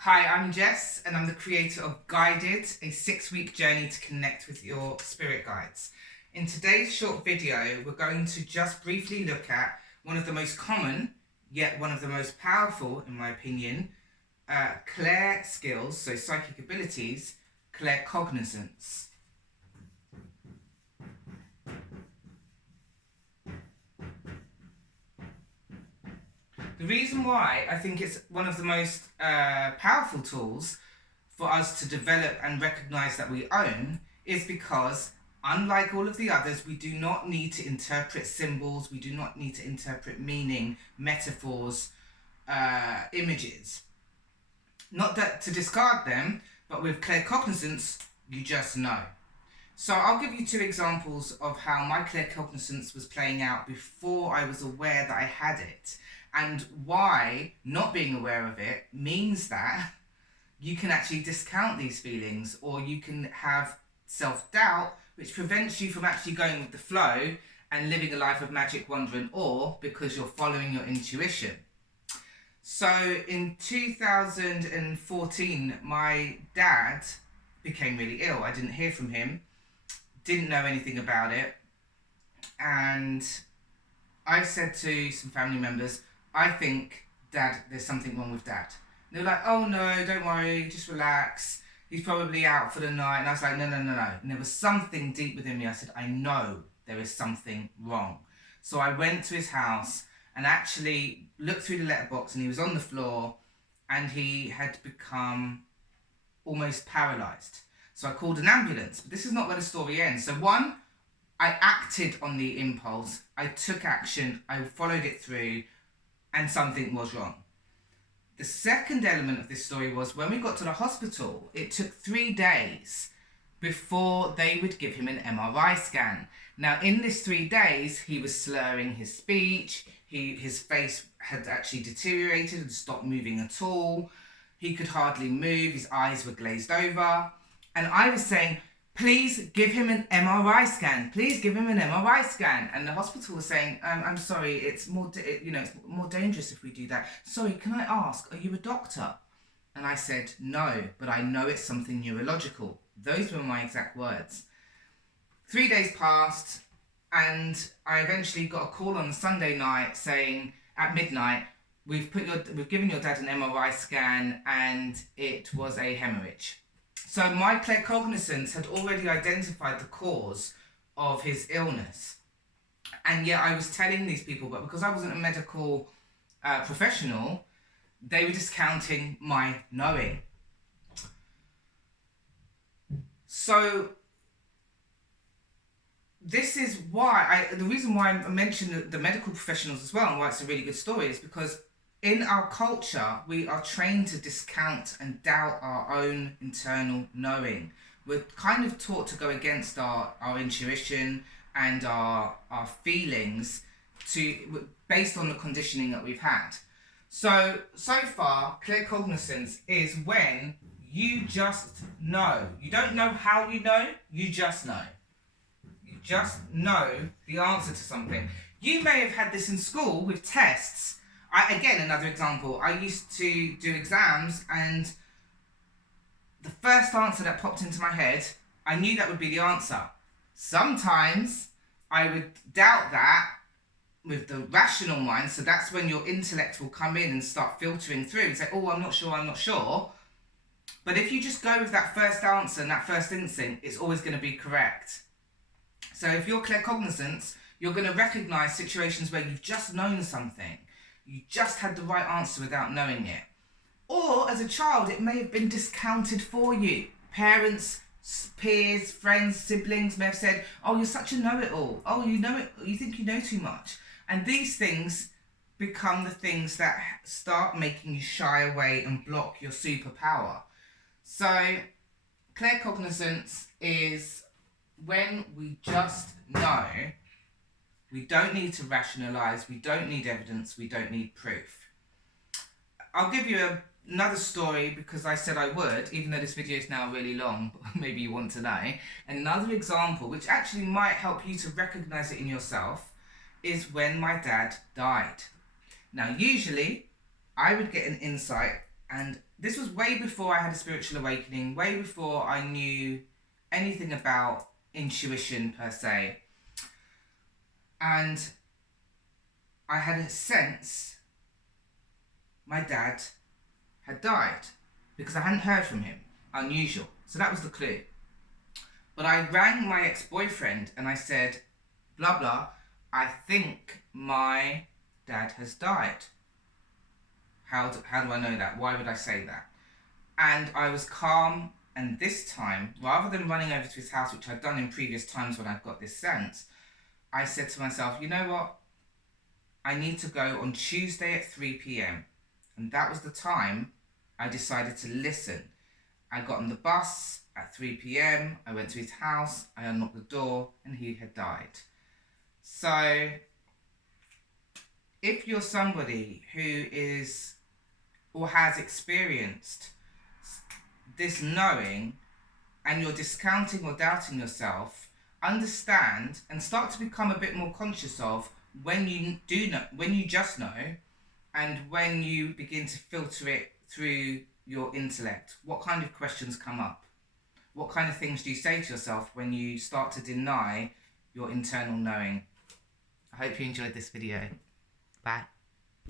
Hi, I'm Jess, and I'm the creator of Guided, a 6-week journey to connect with your spirit guides. In today's short video, we're going to just briefly look at one of the most common, yet one of the most powerful, in my opinion, clair skills, so psychic abilities, claircognizance. The reason why I think it's one of the most powerful tools for us to develop and recognize that we own is because, unlike all of the others, we do not need to interpret symbols, we do not need to interpret meaning, metaphors, images. Not that to discard them, but with claircognizance, you just know. So I'll give you 2 examples of how my claircognizance was playing out before I was aware that I had it, and why not being aware of it means that you can actually discount these feelings, or you can have self-doubt, which prevents you from actually going with the flow and living a life of magic, wonder and awe because you're following your intuition. So in 2014, my dad became really ill. I didn't hear from him, didn't know anything about it, and I said to some family members, I think there's something wrong with Dad. And they were like, oh no, don't worry, just relax. He's probably out for the night. And I was like, no. And there was something deep within me. I said, I know there is something wrong. So I went to his house and actually looked through the letterbox, and he was on the floor and he had become almost paralyzed. So I called an ambulance. But this is not where the story ends. So one, I acted on the impulse. I took action. I followed it through. And something was wrong. The second element of this story was when we got to the hospital, it took 3 days before they would give him an MRI scan. Now, in this 3 days, he was slurring his speech. His face had actually deteriorated and stopped moving at all. He could hardly move. His eyes were glazed over. And I was saying, please give him an MRI scan. Please give him an MRI scan. And the hospital was saying, I'm sorry, it's more dangerous if we do that. Sorry, can I ask, are you a doctor? And I said, no, but I know it's something neurological. Those were my exact words. 3 days passed, and I eventually got a call on Sunday night saying, at midnight, we've given your dad an MRI scan, and it was a hemorrhage. So my claircognizance had already identified the cause of his illness. And yet I was telling these people, but because I wasn't a medical professional, they were discounting my knowing. So this is why, the reason why I mentioned the medical professionals as well, and why it's a really good story, is because in our culture, we are trained to discount and doubt our own internal knowing. We're kind of taught to go against our intuition and our feelings based on the conditioning that we've had. So far, claircognizance is when you just know. You don't know how you know, you just know. You just know the answer to something. You may have had this in school with tests. Again, another example, I used to do exams, and the first answer that popped into my head, I knew that would be the answer. Sometimes I would doubt that with the rational mind, so that's when your intellect will come in and start filtering through and say, oh, I'm not sure. But if you just go with that first answer and that first instinct, it's always going to be correct. So if you're claircognizant, you're going to recognize situations where you've just known something. You just had the right answer without knowing it. Or as a child, it may have been discounted for you. Parents, peers, friends, siblings may have said, oh, you're such a know-it-all. Oh, you know it. You think you know too much. And these things become the things that start making you shy away and block your superpower. So claircognizance is when we just know. We don't need to rationalise, we don't need evidence, we don't need proof. I'll give you another story because I said I would, even though this video is now really long, maybe you want to know. Another example, which actually might help you to recognise it in yourself, is when my dad died. Now, usually, I would get an insight And this was way before I had a spiritual awakening, way before I knew anything about intuition per se. And I had a sense my dad had died because I hadn't heard from him. Unusual. So that was the clue. But I rang my ex-boyfriend and I said, blah, blah, I think my dad has died. How do I know that? Why would I say that? And I was calm, and this time, rather than running over to his house, which I'd done in previous times when I've got this sense, I said to myself, you know what? I need to go on Tuesday at 3 p.m. And that was the time I decided to listen. I got on the bus at 3 p.m. I went to his house, I unlocked the door, and he had died. So, if you're somebody who is or has experienced this knowing and you're discounting or doubting yourself, understand and start to become a bit more conscious of when you do know, when you just know, and when you begin to filter it through your intellect. What kind of questions come up? What kind of things do you say to yourself when you start to deny your internal knowing? I hope you enjoyed this video. Bye.